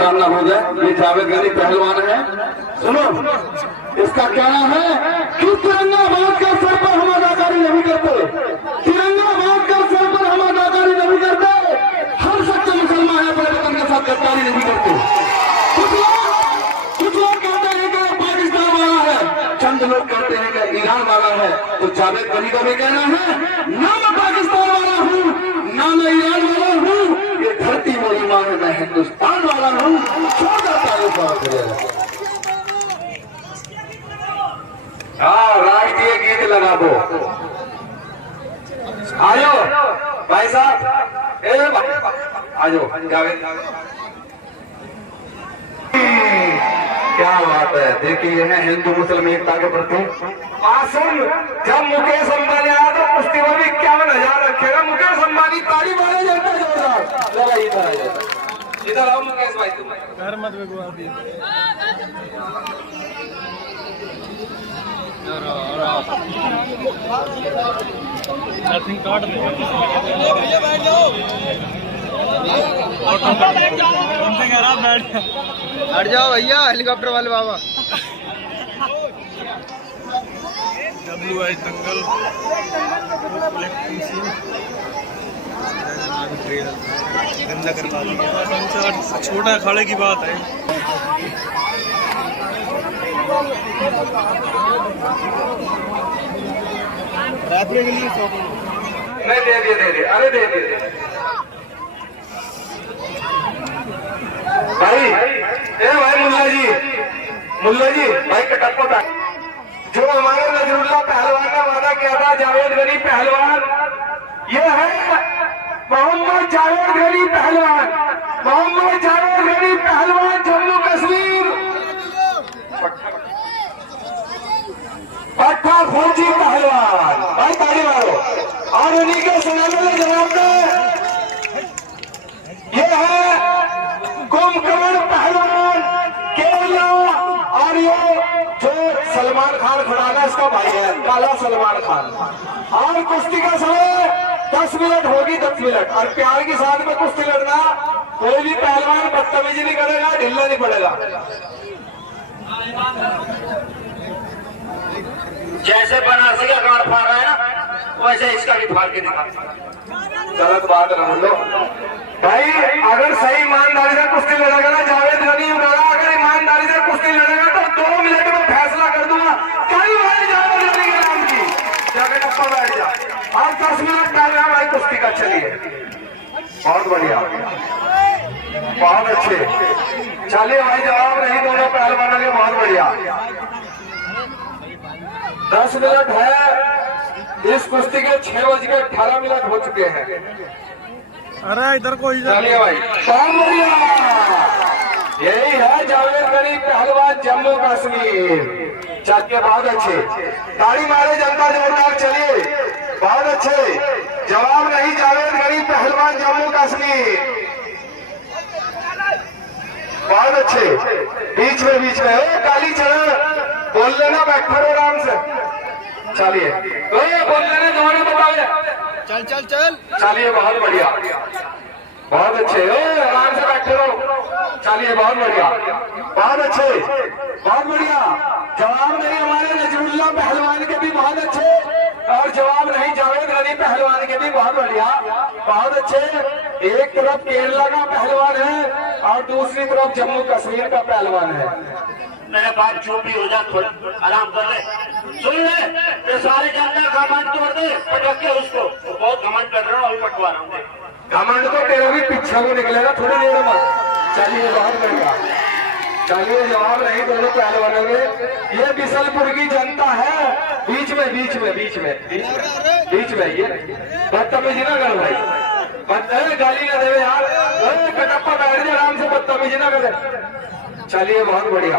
काम ना हो जाए। ये जावेद गनी पहलवान है, सुनो इसका कहना है कि तिरंगा बांध कर सर पर हम अदाकारी नहीं करते, तिरंगा बांध कर सर पर हम अदाकारी नहीं करते, हर सच्चे मुसलमान है अपने वतन के साथ गद्दारी नहीं करते। कुछ लोग कहते हैं कि पाकिस्तान वाला है, चंद लोग कहते हैं कि ईरान वाला है। तो जावेद गनी का भी कहना है ना मैं पाकिस्तान वाला हूँ ना मैं ईरान वाला हूँ, ये धरती मेरी मां है, मैं हिंदुस्तान वाला हूँ। छोड़ जाता है बात। हाँ, राष्ट्रीय गीत लगा दो। आयो भाई साहब, आजो जावेद। क्या बात है, देखिए है हिंदू मुस्लिम एकता के प्रति आसन। जब मुकेश अंबानी आया तो कुश्ती में भी 51,000 रखेगा। मुकेश अंबानी ताली मारे जाता जोरदार, जरा इधर आओ मुकेश भाई, तुम घर मत बिगवा दिए। काट दो भैया, बैठ जाओ। हट जाओ भैया, हेलीकॉप्टर वाले बाबा। WI दंगल गंदा करवा दिया, छोटा अखाड़े की बात है। रात्रि के लिए नहीं दे दे, अरे दे भाई मुल्ला जी भाई कटप्पा, जो हमारे नजरुल्लाह पहलवान ने वादा किया था, जावेद गनी पहलवान, ये है मोहम्मद जावेद गनी पहलवान, मोहम्मद जावेद गनी पहलवान, जम्मू कश्मीर पट्टा खोजी पहलवान। भाई ताली मारो। और उन्हीं के सुनाने जवाब में ये है कुंभकर्ण पहलवान केरला, और ये जो सलमान खान खुराना इसका भाई है, काला सलमान खान। और कुश्ती का समय 10 मिनट होगी, 10 मिनट। और प्यार के साथ में कुश्ती लड़ना, कोई भी पहलवान बदतमीजी नहीं करेगा, ढिल्ला नहीं पड़ेगा। जैसे बनारसी का गांड फाड़ रहा है ना, वैसे इसका भी फाड़ के दिखा। गलत बात है बोलो भाई। अगर सही ईमानदारी से कुश्ती लड़ेगा ना जावेद गनी उड़ाना, अगर ईमानदारी से कुश्ती लड़ेगा तो 2 मिनट में फैसला कर दूंगा। कई बार जावेद गनी के नाम की जाके टप्पा बैठ जा। और 10 मिनट डाल रहा भाई कुश्ती का। चलिए बहुत बढ़िया, बहुत अच्छे। चलिए भाई, जवाब नहीं दोनों पहलवानों के, बहुत बढ़िया। 10 मिनट है इस कुश्ती के, 6:18 हो चुके हैं। अरे इधर कोई, चलिए भाई, बहुत बढ़िया। यही है जावेद गनी पहलवान, जम्मू कश्मीर। चलिए बहुत अच्छे, ताली मारे जनता जोरदार। चलिए बहुत अच्छे, जवाब नहीं जावेद गनी पहलवान, जम्मू कश्मीर। बहुत अच्छे, बीच में काली चरण बोल लेना, बैठो आराम से। चलिए बोल लेना, जमाने बताओ। चल। चलिए बहुत बढ़िया, बहुत अच्छे, आराम से बैठे रहो। चलिए बहुत बढ़िया, बहुत अच्छे, बहुत बढ़िया। जवाब नहीं हमारे नजरुल्लाह पहलवान के भी बहुत अच्छे, और जवाब नहीं जावेद गनी पहलवान के भी बहुत बढ़िया, बहुत अच्छे। एक तरफ केरला का पहलवान है और दूसरी तरफ जम्मू कश्मीर का पहलवान है। मेरे बात चुप भी हो जा, थोड़ा आराम कर ले, सुन ले। ये सारे जनता घमंड तोड़ दे, पटक के उसको। तो बहुत घमंड कर रहा हूँ, अभी पटवा रहा हूँ। घमंड तो तेरा भी पीछे को निकलेगा थोड़ी देर में। चलिए बहुत बढ़िया, चलिए जवाब नहीं दोनों पहलवानों के। ये बिसलपुर की जनता है, बीच में ये बदतमीजी ना कर भाई, गाली ना दे यार, कटप्पा बैठ जाए आराम से, बदतमीजी ना करे। चलिए बहुत बढ़िया,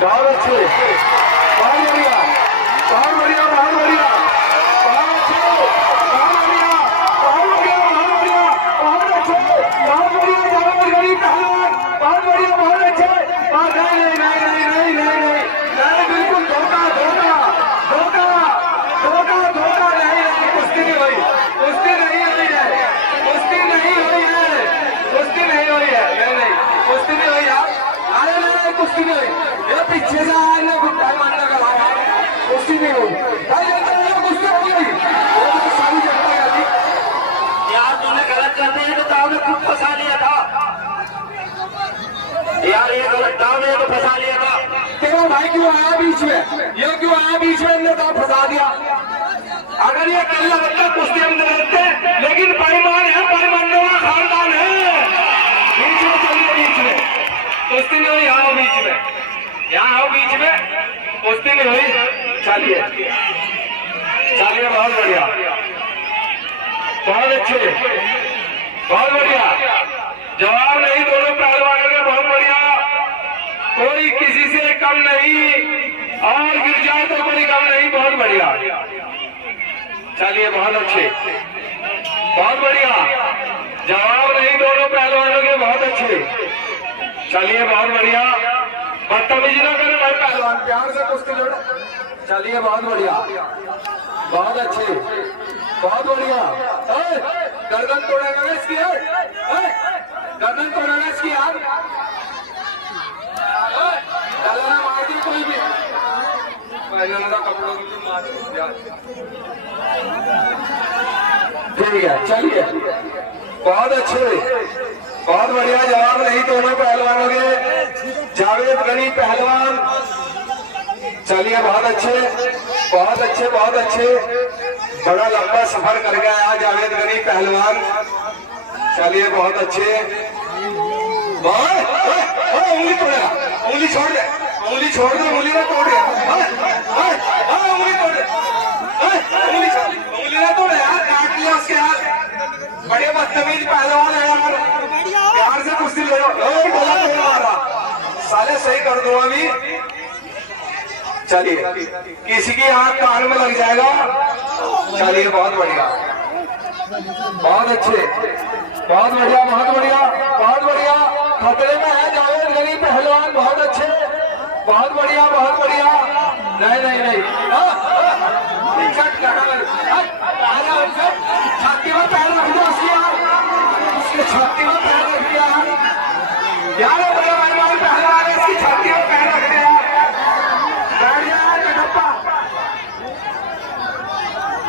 बहुत अच्छे, बहुत बढ़िया, बहुत बढ़िया, बहुत बढ़िया, बहुत अच्छे, बहुत बढ़िया, बहुत बढ़िया, बहुत बढ़िया, बहुत अच्छे, बहुत बढ़िया। जावेद गनी पहलवान, बहुत बढ़िया, बहुत अच्छे। नहीं, बिल्कुल धोखा, नहीं, कुश्ती नहीं हुई है, कुश्ती नहीं हुई है। कुश्ती नहीं हुई। ये पीछे से आया ना गुट्टा मारने का लाया कुश्ती नहीं हुई भाई, जनता ने कुश्ती हो गई वो तो सारी जनता कहती यार तूने गलत करते हैं तो दाव में खुद फंसा लिया था यार, ये गलत दाव में तो फंसा लिया था। क्यों भाई क्यों आया बीच में, ये क्यों आया बीच में, इनने दाव फंसा दिया। अगर ये कल लगता कुश्ती हम देखते, लेकिन परिमाण है, परिमाणों का खानदान है। बीच में चलिए, बीच में कुश्ती नहीं हुई, यहाँ आओ बीच में, यहाँ आओ बीच में, कुश्ती नहीं हुई। चलिए चलिए, बहुत बढ़िया, बहुत अच्छे, बहुत बढ़िया, जवाब नहीं दोनों पहलवानों के, बहुत बढ़िया, कोई किसी से कम नहीं, और गिर जाए तो कोई कम नहीं, बहुत बढ़िया। चलिए बहुत अच्छे, बहुत बढ़िया, जवाब नहीं दोनों पहलवानों के, बहुत अच्छे। चलिए बहुत बढ़िया, बदतमीजी ना करें भाई पहलवान, प्यार से कुश्ती लड़ो। चलिए बहुत बढ़िया, बहुत अच्छे, बहुत बढ़िया। गर्दन तोड़ेगा ना इसकी, गर्दन तोड़ेगा इसकी यार, मार दी कोई भी कपड़ों की मार। ठीक है, चलिए बहुत अच्छे, बहुत बढ़िया, जवाब नहीं दोनों पहलवानों के। जावेद गनी पहलवान, चलिए बहुत अच्छे, बहुत अच्छे, बहुत अच्छे, बड़ा लंबा सफर कर गया आज जावेद गनी पहलवान। चलिए बहुत अच्छे, उंगली तोड़ेगा, उंगली छोड़ दे, उंगली छोड़ दे, उंगली ना तोड़ दे, उंगली तोड़ दे, उंगली ना तोड़े यार, काट लिया उसके हाथ। बड़े बदतमीज पहलवान है यार, प्यार से कुश्ती ले लो। गलत नहीं मारा साले, सही कर दो अभी। चलिए किसी की आंख कान में लग जाएगा। चलिए बहुत बढ़िया, बहुत अच्छे, बहुत बढ़िया, बहुत बढ़िया, बहुत बढ़िया। खतरे में है जावेद गनी पहलवान, बहुत अच्छे, बहुत बढ़िया, बहुत बढ़िया। नहीं नहीं नहीं, छाती में पैर रख दिया उसकी यार, उसके छाती में पैर रख दिया यार, बड़े पहलवान पहलवान है, इसकी छाती में पैर रख दिया। बैठ जाए कटप्पा,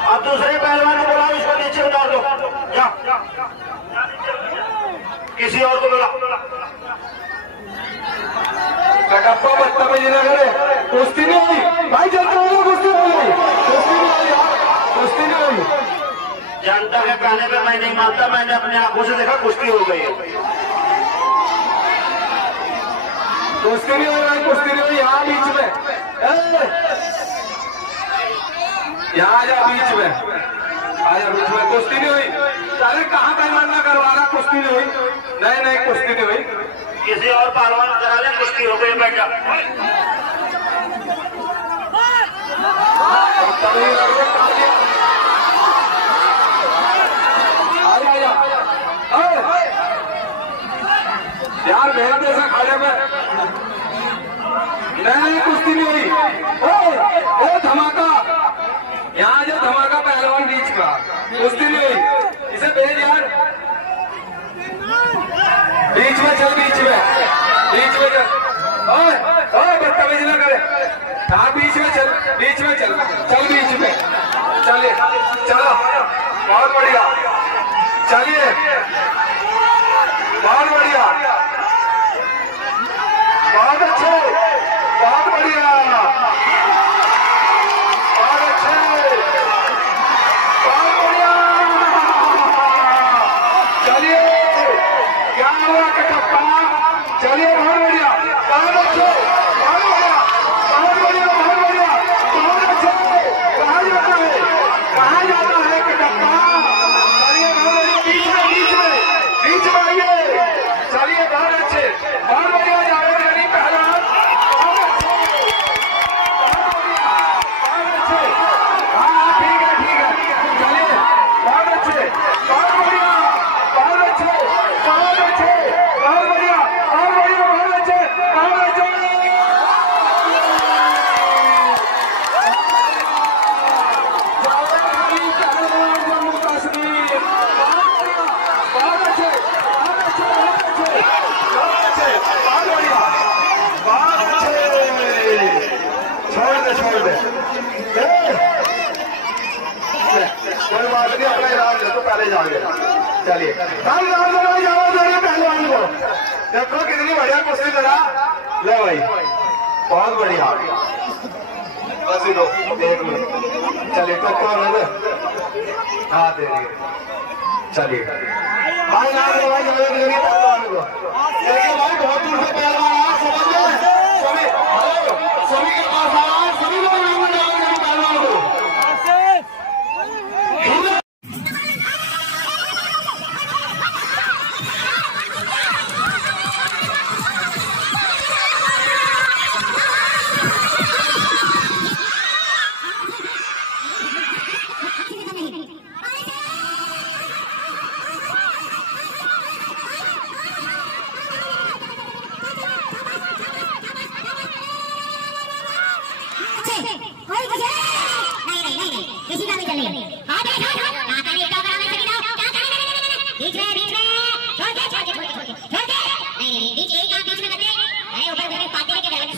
अब दूसरे पहलवान को बुलाओ, इसको नीचे उतार दो, जा किसी और को बुला। कटप्पा बदतमीजी न करे, कुश्ती नहीं हुई भाई, जनता वालों कुश्ती नहीं हुई, कुश्ती नहीं हुई यार, कुश्ती नहीं हुई। जनता के कहने पे मैं नहीं मानता, मैंने अपने आंखों से देखा, कुश्ती हो गई है। कुश्ती नहीं हुई भाई, कुश्ती नहीं हुई। यहाँ बीच में, यहाँ जा बीच में, आजा बीच में, कुश्ती नहीं हुई। अरे कहाँ पैमाना करवा रहा, कुश्ती नहीं हुई, नहीं नहीं कुश्ती नहीं हुई। किसी और पहलवान करा ले, कुश्ती हो गई, बैठ जा। यार बहन जैसा खड़े में, नहीं कुश्ती नहीं हुई। ओ धमाका, यहाँ जो धमाका पहलवान बीच का, कुश्ती नहीं हुई, इसे भेज यार, बीच में चल, बीच में, बीच में चल, बदतमीजी ना करे, हाँ बीच में चल, बीच में चल, चल बीच में, चलिए चलो, बहुत बढ़िया, चलिए बहुत बढ़िया, बहुत अच्छे, बहुत बढ़िया, बहुत अच्छे, बहुत बढ़िया। चलिए क्या हुआ कटप्पा, चलिए बहुत बढ़िया, बहुत अच्छे, बहुत बढ़िया, बहुत बढ़िया, बहुत बढ़िया, बहुत अच्छे। कहाँ जाता है, कहाँ जाता है कटप्पा, चलिए बहुत बढ़िया, बीच में, बीच में, बीच में आइए। चलिए बहुत अच्छे, बहुत बढ़िया, जावेद गनी पहलवान, बहुत अच्छे, बहुत बढ़िया, बहुत अच्छे, हाँ ठीक है, ठीक है, चलिए बहुत अच्छे, बहुत बढ़िया, बहुत अच्छे, बहुत अच्छे, बहुत बढ़िया, बहुत बढ़िया, बहुत अच्छे, बहुत अच्छे। जावेद गनी पहलवान, जम्मू कश्मीर, बहुत बढ़िया, बहुत अच्छे, बहुत अच्छे, बहुत अच्छे, बहुत अच्छे। कोई बात नहीं, अपना इनाम ले तो पहले जाओगे। चलिए हम इनाम लगाई जाओ पहलवान को। देखो कितनी बढ़िया कुश्ती लड़ा। ले भाई बहुत बढ़िया। बस ही दो देख लो। चलिए हाँ दे दिए। चलिए भाई इनाम लगाई जाओ पहलवान को। देखिए भाई बहुत दूर से पहलवान आया, समझ गए सभी के पास आया, सभी लोग इनाम लगाएंगे पहलवान को। किसी का भी चलेगा। हाँ देख हाँ कहीं एक डॉक्टर आने से गिराओ क्या करें बीच में छोड़ दे नहीं बीच एक आप बीच में करते अरे ऊपर मेरे पाते लेके जाएंगे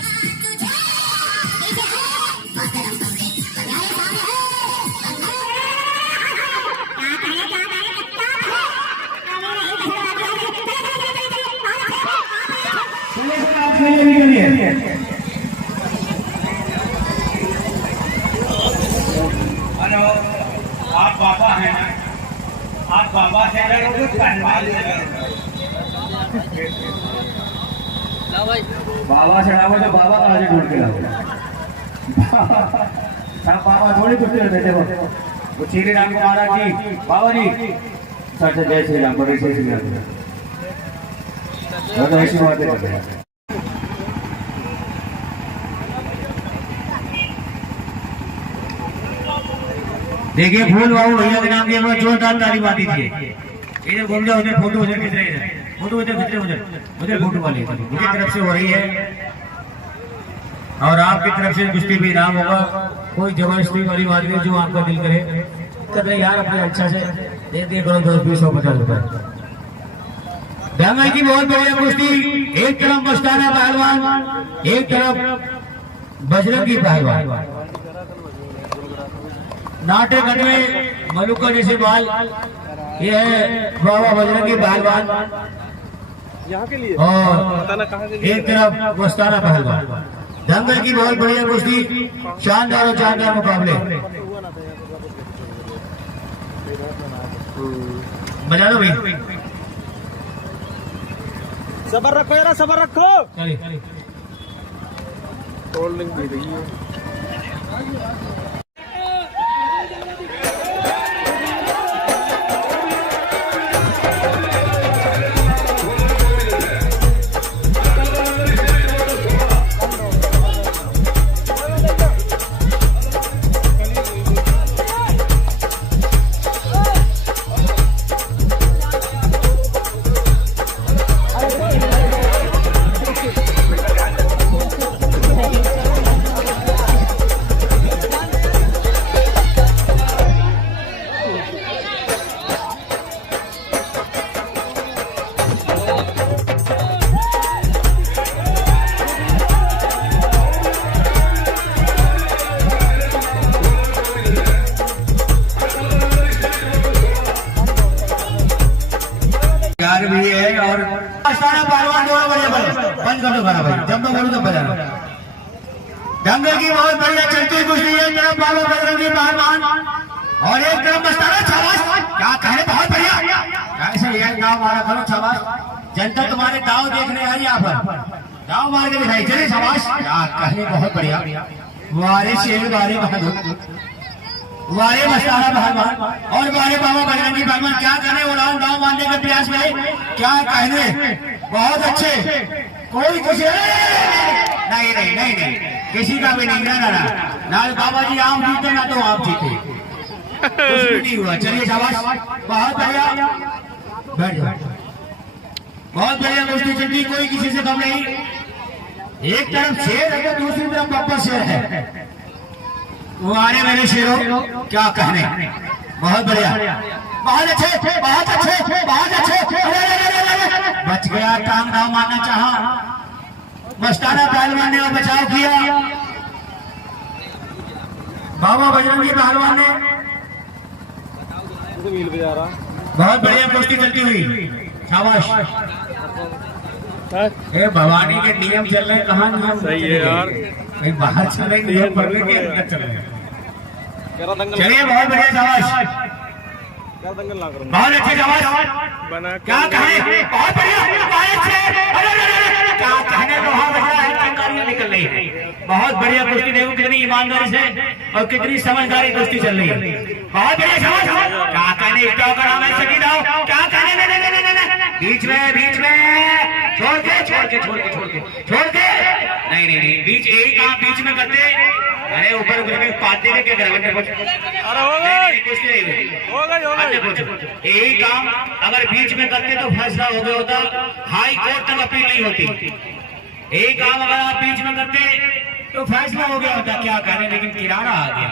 हेलो, आप बाबा हैं ना? आप बाबा से लड़ोगे पहलवान से बाबा चढ़ाओ तो बाबा कहाँ से ढूंढ के लाओगे? सब बाबा थोड़ी कुछ कर देते हो। वो श्री राम महाराज जी बाबा जी सच जय श्री राम बड़े श्री राम ऐसी बातें करते हैं। देखिए फूल बाबू भैया के नाम की हमें जोरदार ताली मार दीजिए। इधर घूम जाओ, उधर फोटो उधर खींच रहे हैं, फोटो उधर खींच रहे उधर फोटो वाली मुझे तरफ से हो रही है और आपकी तरफ से कुश्ती भी इनाम होगा। कोई जबरदस्ती वाली बात नहीं, जो आपका दिल करे कर रहे यार अपने अच्छा से दे दिए करो 10 20 50 रुपए। दंगल की बहुत बढ़िया कुश्ती, एक तरफ मस्ताना पहलवान, एक तरफ बजरंगी पहलवान। नाटे गढ़ में मलुका जैसे बाल, ये है बाबा बजरंगी पहलवान और एक तरफ मस्ताना पहलवान। दंगल की बहुत बढ़िया कुश्ती, शानदार और शानदार मुकाबले। बजा दो भाई, सबर रखो यार, सबर रखो। चलिए कोल्ड ड्रिंक पी रही है। भी है और पहलवान दोनों बढ़िया बंद कर दो भाई, जब मैं बोलूं तब बजाना। दंगल की बहुत बढ़िया चलती कुश्ती है, तरफ बाबा बजरंगी पहलवान और एक तरफ मस्ताना। शाबाश, क्या कहने, बहुत बढ़िया। ऐसे यार गाँव मारा करो, शाबाश। जनता तुम्हारे गाँव देखने आई यहाँ पर, गाँव मार के दिखाई। चलिए शाबाश, क्या कहने, बहुत बढ़िया। वारे शेर वारे बहादुर, वारे मस्ताना पहलवान और वारे बाबा बजरंगी पहलवान। क्या कहने, उड़ान गाँव मारने के प्रयास में, क्या कहने, बहुत अच्छे। कोई किसी नहीं नहीं नहीं नहीं किसी का भी नहीं, ना बाबा जी आप जीते ना तो आप जीते, कुछ भी नहीं हुआ। चलिए शाबाश, बहुत बढ़िया, बैठ जाओ। बहुत बढ़िया कुश्ती चलती, कोई किसी से कम नहीं। एक तरफ शेर है तो दूसरी तरफ बब्बर शेर है। वो आ रहे मेरे शेरों, क्या कहने, बहुत बढ़िया, बहुत अच्छे, बहुत अच्छे, बहुत अच्छे। बच गया, टांग ना मारना चाहा, मस्ताना पहलवान ने बचाव किया। बाबा बजरंगी पहलवान ने बहुत बढ़िया कुश्ती चलती हुई, शाबाश। ये भवानी के नियम चल रहे हैं, कहाँ नियम सही है यार। कहीं बाहर चल रहे नियम पढ़ रहे के अंदर चल रहे हैं। चलिए बहुत बढ़िया, शाबाश, बहुत अच्छे, शाबाश। क्या कहें, बहुत बढ़िया, बहुत अच्छे। क्या कहने तो हाँ भैया, चिंगारियां निकल रही है। बहुत बढ़िया कुश्ती, देखो कितनी ईमानदारी से और कितनी समझदारी कुश्ती चल रही है। बहुत बढ़िया, शाबाश। क्या कहने, क्या कहने, बीच में छोड़ के नहीं, बीच एक आप बीच में करते, अरे ऊपर पाते के क्या करेंगे, अरे हो गई यही काम अगर बीच में करते तो फैसला हो गया होता, हाई कोर्ट तक अपील नहीं होती। एक काम अगर आप बीच में करते तो फैसला हो गया होता, क्या करें, लेकिन किनारा आ गया।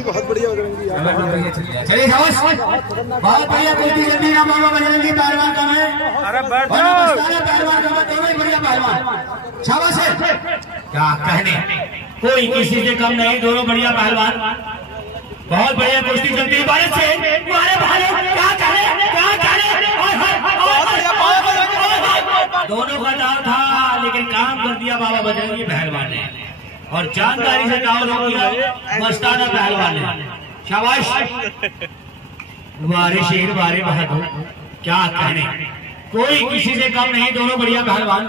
बहुत बढ़िया चलिए शाबाश, बहुत बढ़िया कुश्ती चलती है। बाबा बजरंगी पहलवान का है, अरे बैठ पहलवान का दोनों ही बढ़िया पहलवान, शाबाश है। क्या कहने, कोई किसी से कम नहीं, दोनों बढ़िया पहलवान। बहुत बढ़िया कुश्ती चलती है, भारत से दोनों का दाव था, लेकिन काम कर दिया बाबा बजरंगी पहलवान ने, और जानकारी से दाव रोक दिया मस्ताना पहलवान ने। शाबाश, वारे शेर वारे बहादुर, क्या कहने, कोई किसी से कम नहीं, दोनों बढ़िया पहलवान।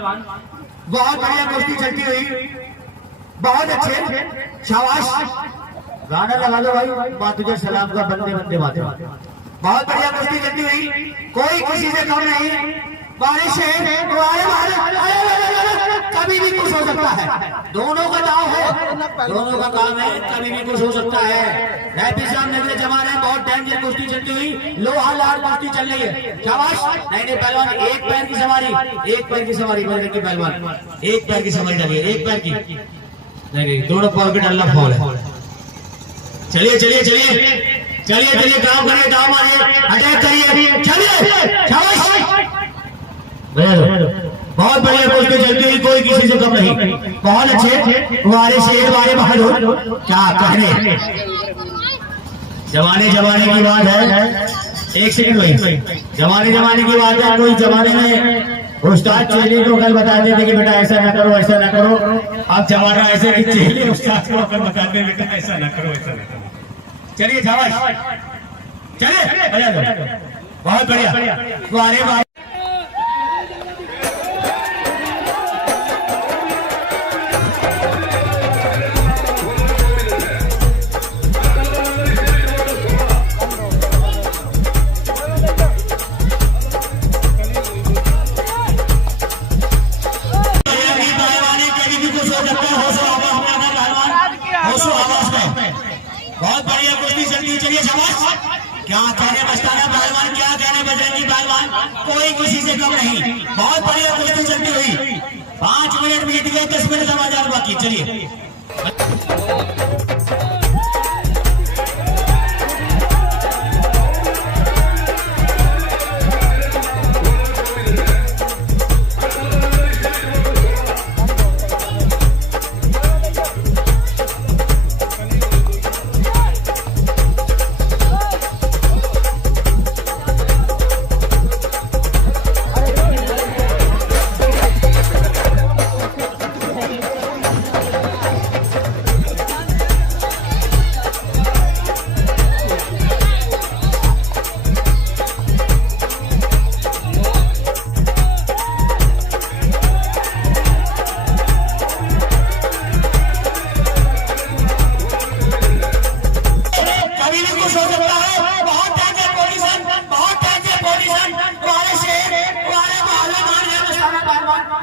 बहुत बढ़िया कुश्ती चलती हुई, बहुत अच्छे, शाबाश। गाना लगा दो भाई, माँ तुझे सलाम का बंदे बंदे बातें। बहुत बढ़िया कुश्ती चलती हुई, कोई किसी से कम नहीं, बारिश है, कभी भी कुछ हो सकता है, दोनों का दाव है, दोनों का काम है, कभी भी कुछ हो सकता है। नगरे जमाने में बहुत डेंजर कुश्ती चलती हुई, लोहा लाल कुश्ती चल रही है, शाबाश। नहीं पहलवान, एक पैर की सवारी, बजरंगी पहलवान, एक पैर की सवारी लगी, एक पैर की नहीं, दोनों पैर के डालना फॉल है। चलिए काम करिए, दाव मारिए, अटैक करिए, चलिए, शाबाश। बहुत बढ़िया कुश्ती चलती हुई, कोई किसी से कम नहीं, बहुत अच्छे, वारे शेर वारे बहादुर, क्या कहने। जमाने की बात है, एक सेकंड भाई, जमाने की बात है। कोई जमाने में उस्ताद चेले को कल बताते थे कि बेटा ऐसा ना करो, ऐसा ना करो। अब जमाना ऐसे कि चेले उस्ताद को कल बताते हैं बेटा ऐसा ना करो, ऐसा ना करो। चलिए शाबाश, चलिए बहुत बढ़िया, वारे वारे। बहुत बढ़िया कुश्ती चलती है, चलिए शाबाश। क्या कहने मस्ताना पहलवान, क्या कहने बजरंगी पहलवान, कोई किसी से कम नहीं, बहुत बढ़िया कुश्ती चलती हुई। 5 मिनट बीत गए, 10 मिनट समाचार बाकी, चलिए।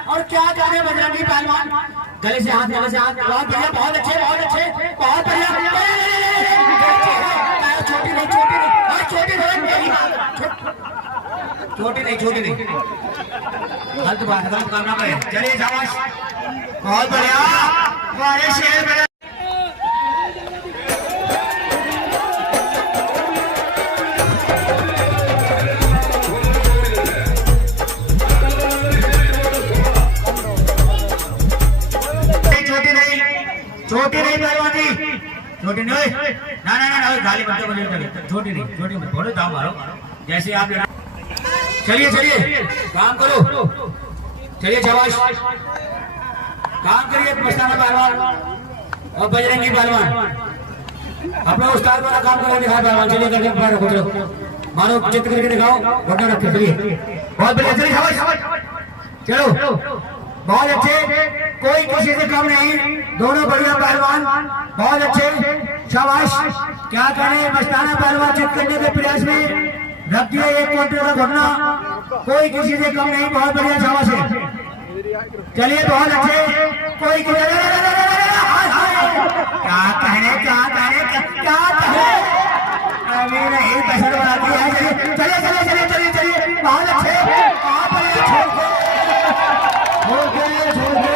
और क्या जाने बजरंगी पहलवान, गले से हाथ, बहुत बढ़िया, बहुत अच्छे, बहुत बढ़िया। छोटी नहीं गलत बात करना पड़े। चलिए शाबाश, बहुत बढ़िया। छोटी नहीं पहलवान जी, छोटी नहीं, ना ना ना गाली मत दो, छोटी नहीं, छोटी मत बोलो, दाम मारो जैसे आप लेना। चलिए चलिए काम करो, चलिए शाबाश, काम करिए मस्ताना पहलवान और बजरंगी पहलवान, अपना उस्ताद वाला काम करके दिखाओ पहलवान। चलिए करके पैर रखो, चलो मारो, चित करके दिखाओ, घुटना रखे, चलिए बहुत बढ़िया, चलिए शाबाश शाबाश, चलो बहुत अच्छे, कोई किसी से कम नहीं, दोनों बढ़िया पहलवान, बहुत अच्छे, शाबाश। क्या करें, मस्ताना पहलवान चित करने के प्रयास में रख दिया एक क्वार्टर का घुटना, कोई किसी से कम नहीं, बहुत बढ़िया, शाबाश है। चलिए बहुत अच्छे, कोई क्या कहने अभी नहीं पसंद बनाती है। चलिए चलिए चलिए चलिए चलिए, बहुत अच्छे, बहुत बढ़िया, छोड़ दे।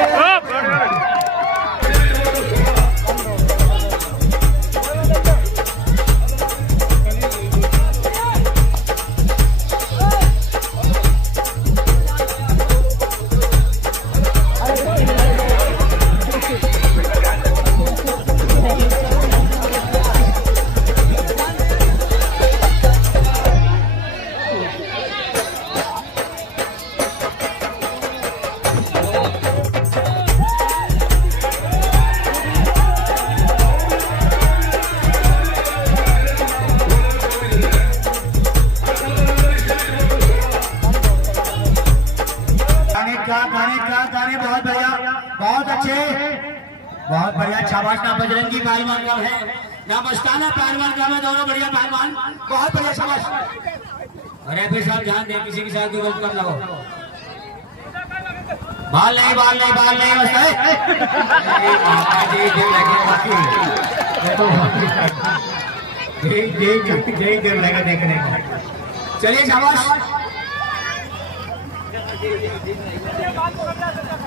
गाने बहुत बढ़िया, बहुत अच्छे, बहुत बढ़िया, शाबाश। ना बजरंगी पहलवान का है ना मस्ताना पहलवान का है, दोनों बढ़िया पहलवान, बहुत बढ़िया, शाबाश। अरे फिर साहब ध्यान दें, किसी के साथ गलत कर लो, बाल नहीं बस है। लगा देखने का, चलिए शाबाश।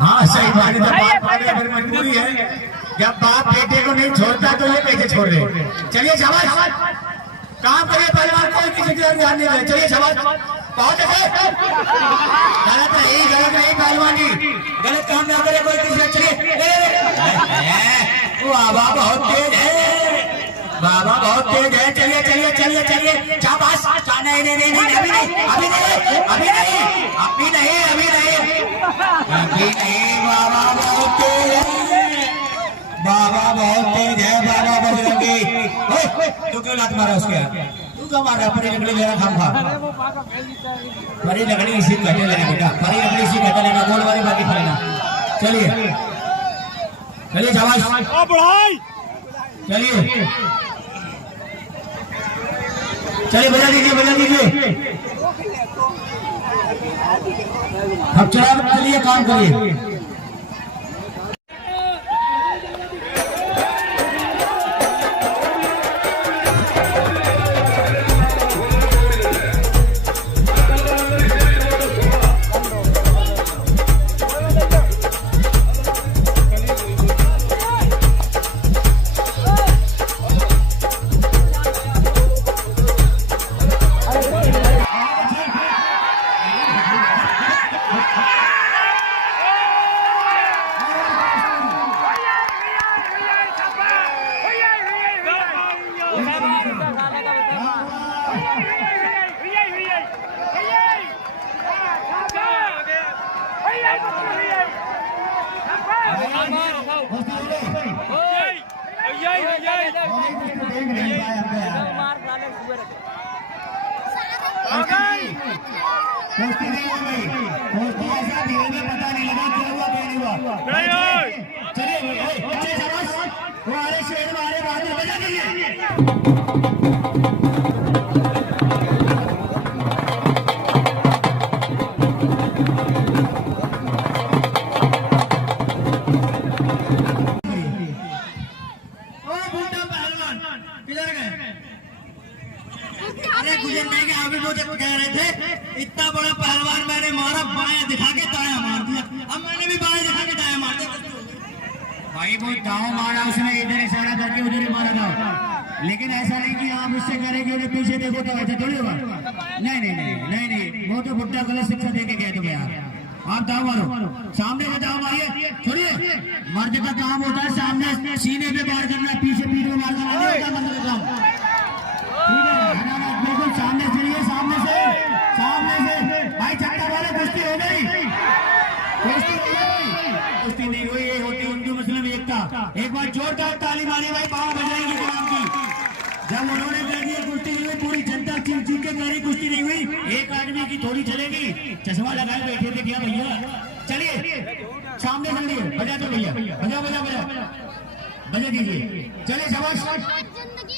हाँ सही बात है, फिर मजबूरी है, जब बाप बेटे को नहीं छोड़ता तो ये कैसे छोड़ दे। चलिए शाबाश, काम करिए पहलवान, कोई किसी की ध्यान नहीं रहे, चलिए शाबाश, बहुत अच्छे। गलत नहीं पहलवान जी, गलत काम ना करे कोई किसी। चलिए बाबा बहुत तेज है, बाबा बहुत तेज है, चलिए चलिए चलिए चलिए, शाबाश। नहीं नहीं नहीं नहीं, अभी नहीं, अभी नहीं, अभी नहीं, अभी नहीं, अभी नहीं, अभी नहीं, बाबा बहुत तेज है, बाबा बहुत तेज है, बाबा बजरंगी। तू क्यों लात मारा उसके, तू क्यों मारा, परी लकड़ी लेना खाम खा, परी लकड़ी इसी कहते लेना बेटा, परी लकड़ी इसी कहते लेना, गोल वाली बाकी फलेना। चलिए चलिए शाबाश, चलिए चलिए, बजा दीजिए अब चला, चलिए काम करिए। कुश्ती नहीं हो गई, कुश्ती ऐसा धीरे में पता नहीं लगा क्या हुआ क्या नहीं हुआ। चलिए बच्चे शाबाश, वो आरे शेर मारे बहादुर, बजा दीजिए। इतना बड़ा पहलवान मैंने मारा, बाएं दिखा के दाया मार दिया, अब मैंने भी बाएं दिखा के दाया मार दिया। भाई वो दाव मारा उसने, इधर इशारा करके उधर ही मारा था, लेकिन ऐसा नहीं कि आप उससे करेंगे उन्हें पीछे देखो तो ऐसा थोड़ी होगा। नहीं नहीं नहीं नहीं नहीं, वो तो बुड्ढा गलत शिक्षा दे के गए तुम्हें यार। आप दाव मारो, सामने से दाव मारिए। छोड़िए, मर्द का काम होता है सामने सीने पे वार करना, पीछे पीठ में वार करना नहीं होता मर्द का काम। ठीक है, बिल्कुल सामने से लिए, सामने से भाई। चट्टा वाले कुश्ती हो गई, कुश्ती नहीं हुई, ये होती उनकी मुस्लिम एकता। एक बार जोरदार ताली मारिए भाई बाबा बजरंगी गुलाम की। जब उन्होंने कह दिया कुश्ती नहीं हुई, पूरी जनता चीख चीख के कह रही कुश्ती नहीं हुई, एक आदमी की थोड़ी चलेगी। चश्मा लगाए बैठे थे क्या भैया? चलिए सामने चलिए, बजा दो भैया, बजा बजा बजा बजा दीजिए। चलिए शाबाश,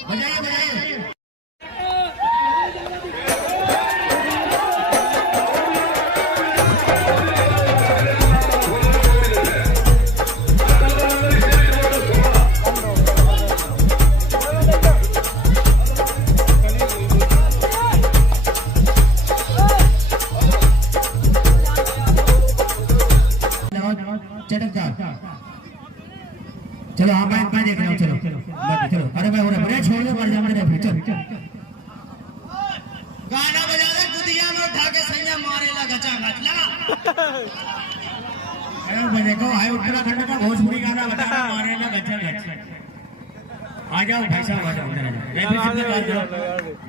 बजाइए बजाइए। चलो हाँ मैं देख रहा हूँ। चलो चलो, अरे मैं बड़े छोड़ दो, मर जा मेरे रेफरी। चल गाना बजा दे, कुदिया में उठा के संजय मारेला गचा गच लगा। अरे बजे को हाय उत्तराखंड का भोजपुरी गाना बजाना, मारेला गचा गच। आ जाओ भाई साहब, आ जाओ रेफरी से बात करो,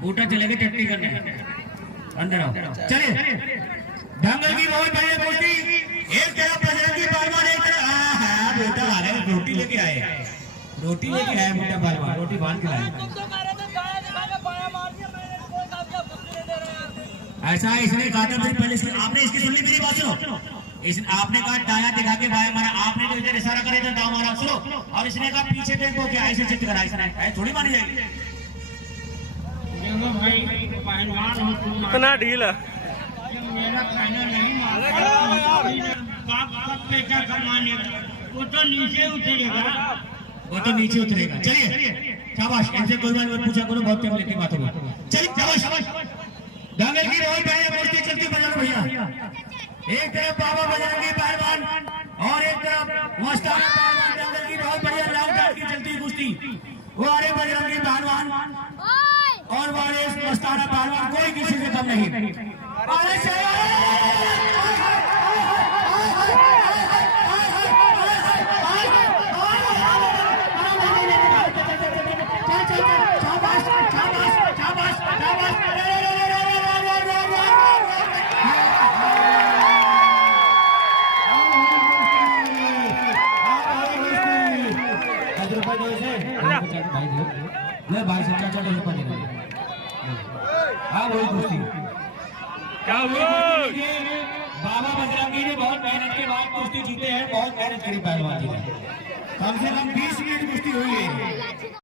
बूटा चलेगा टट्टी करने, अंदर आओ। चलिए दंगल की बहुत बड़ी कुश्ती, एक तरफ बजरंगी पहलवान, एक तरफ बेटा आ रहा है, रोटी लेके आए मोटा पहलवान, रोटी बांध के लाए। ऐसा इसने कहा था पहले, आपने इसकी सुन ली मेरी बात? सुनो, आपने कहा दाया दिखा के बाया मारा, आपने तो इधर इशारा करे तो दाव मारा। सुनो, और इसने कहा पीछे देखो क्या, ऐसे चित्त करा, इसने थोड़ी मानी जाएगी। इतना ढील है। मेरा कहना नहीं मानता, क्या करवाने, वो तो नीचे उतरेगा। चलिए शाबाश, इनसे कोई बात मत पूछा करो, बहुत टाइम लेती बातों में। चलिए शाबाश, दंगल की बहुत बढ़िया कुश्ती चलती बजाओ भैया। एक तरफ बाबा बजरंगी पहलवान और एक तरफ मस्ताना पहलवान। दंगल की बहुत बढ़िया लाल डाल की चलती कुश्ती, वो अरे बजरंगी पहलवान और वाले मस्ताना पहलवान, कोई किसी से कम नहीं। भाई से चाचा को रुपया दे। हाँ वही कुश्ती क्या हुआ? बाबा बजरंगी ने बहुत मेहनत के बाद कुश्ती जीते हैं, बहुत मेहनत करी पहलवान जी ने, कम से कम 20 मिनट कुश्ती हुई है।